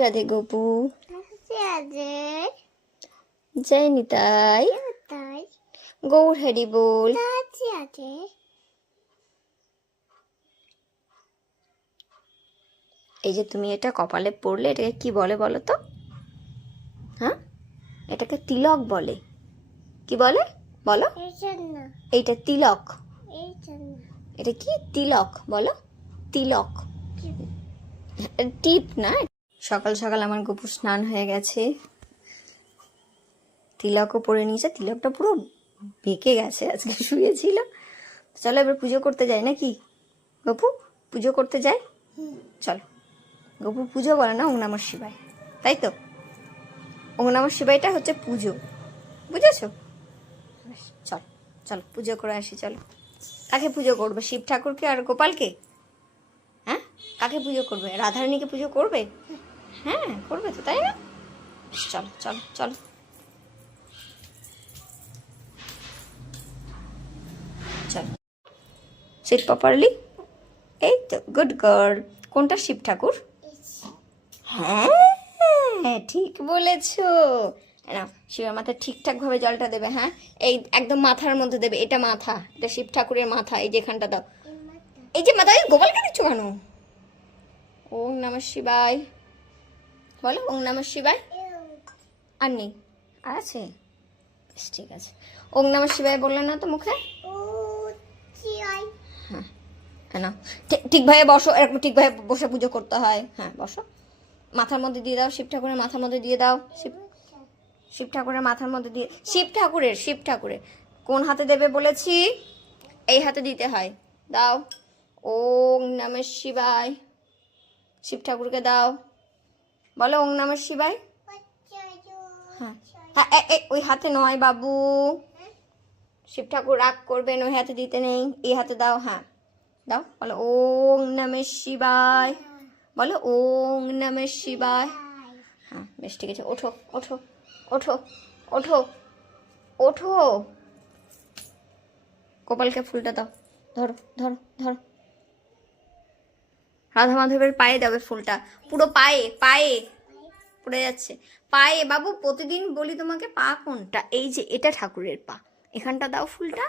রাধে গোপু, রাধে জয় নিতাই, তাই গৌর হরি বল। রাধে রাধে এই যে তুমি এটা কপালে পড়লে, এটাকে কি বলে বলো তো? হ্যাঁ, এটাকে তিলক বলে। কি বলে বলো? এই জন্য এইটা তিলক। এই জন্য এটা কি তিলক বলো? তিলক, টিপ না। সকাল সকাল আমার গোপুর স্নান হয়ে গেছে, তিলকও পরে নিয়েছে। তিলকটা পুরো বেঁকে গেছে, আজকে শুয়েছিল। চলো এবার পুজো করতে যাই নাকি গপু? পুজো করতে যাই, চলো। গপু পুজো বলে না ওং নমঃ শিবায়, তাই তো? ওং নমঃ শিবায়টা হচ্ছে পুজো, বুঝেছো? চল চলো পুজো করে আসি, চলো। কাকে পুজো করবে? শিব ঠাকুরকে আর গোপালকে? হ্যাঁ, কাকে পুজো করবে? রাধারানীকে পুজো করবে? হ্যাঁ করবে তো, তাই না? চলো চলো চলো। চলো, সিট প্রপারলি। এই তো, গুড গার্ল। কোনটা শিব ঠাকুর? হ্যাঁ ঠিক বলেছো। না, শিবের মাথায় ঠিকঠাক ভাবে জলটা দেবে। হ্যাঁ, এই একদম মাথার মধ্যে দেবে। এটা মাথা, এটা শিব ঠাকুরের মাথা। এই যেখানটা দাও, এই যে মাথা। গোপালকে দিচ্ছ কেন? ওং নমঃ শিবায় বলো, ওং নমঃ শিবায়। আর নেই? আর আছে? বেশ, ঠিক আছে। ওং নমঃ শিবায় বললে না তো মুখে? ও চিয়াই হ্যাঁ না, ঠিকভাবে বসো। এরকম ঠিকভাবে বসে পুজো করতে হয়। হ্যাঁ বসো। মাথার মধ্যে দিয়ে দাও, শিব ঠাকুরের মাথার মধ্যে দিয়ে দাও। শিব ঠাকুরের মাথার মধ্যে দিয়ে, শিব ঠাকুরের কোন হাতে দেবে বলেছি? এই হাতে দিতে হয়। দাও। ওং নমঃ শিবায়। শিব ঠাকুরকে দাও, বলো ওং নমঃ শিবায়। হ্যাঁ হ্যাঁ, ওই হাতে নয় বাবু, শিব ঠাকুর রাগ করবেন, ওই হাতে দিতে নেই, এই হাতে দাও। হ্যাঁ দাও, বলো ওং নমঃ শিবায়, বলো ওং নমঃ শিবায়। হ্যাঁ বেশ, ঠিক আছে। ওঠো ওঠো ওঠো ওঠো ওঠো। গোপালকে ফুলটা দাও, ধরো ধরো ধরো। রাধা মাধবের পায়ে দেবে ফুলটা, পুরো পায়ে। পায়ে পড়ে যাচ্ছে, পায়ে বাবু। প্রতিদিন বলি তোমাকে, পা কোনটা? এই যে এটা ঠাকুরের পা, এখানটা দাও ফুলটা।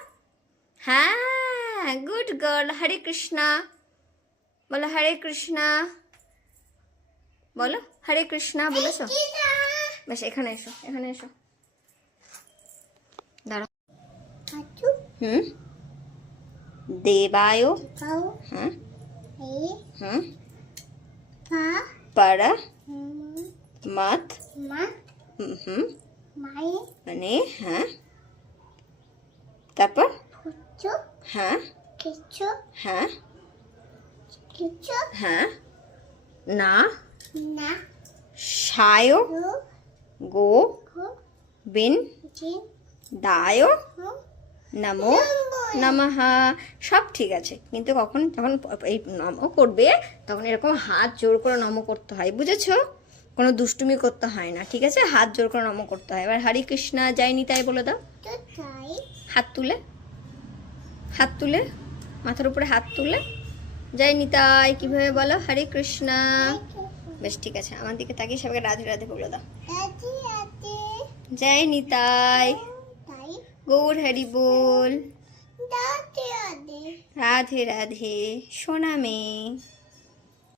হ্যাঁ গুড গার্ল। হরে কৃষ্ণা বলো, হরে কৃষ্ণা বলো, হরে কৃষ্ণা বলেছো? বেশ, এখানে এসো, এখানে এসো, দাঁড়াও। আচু হুম, দেবায়। পাও হ্যাঁ এই হুম, পা পারা হুম মাত। মা হুম, মাই মানে হ্যাঁ, তারপর ফুচু হ্যাঁ কিছু হ্যাঁ কিছু হ্যাঁ, না না সায় রু গো গু বিন জিন দায় হু নমো নমঃ। সব ঠিক আছে, কিন্তু যখন এই নম করবে, তখন এরকম হাত জোর করে নম করতে হয়, বুঝেছো? কোনো দুষ্টুমি করতে হয় না, ঠিক আছে? হাত জোর করে নম করতে হয়। এবার হরে কৃষ্ণা জয় নিতাই বলে দাও। তো তাই হাত তুলে, হাত তুলে, মাথার উপরে হাত তুলে জয় নিতাই কিভাবে বলো? হরে কৃষ্ণা। বেশ, ঠিক আছে। আমার দিকে তাকিয়ে সবাইকে রাধে রাধে বলে দাও। রাধে রাধে জয় নিতাই, তাই গৌর হরি বল। রাধে রাধে রাধে রাধে সোনা মেয়ে।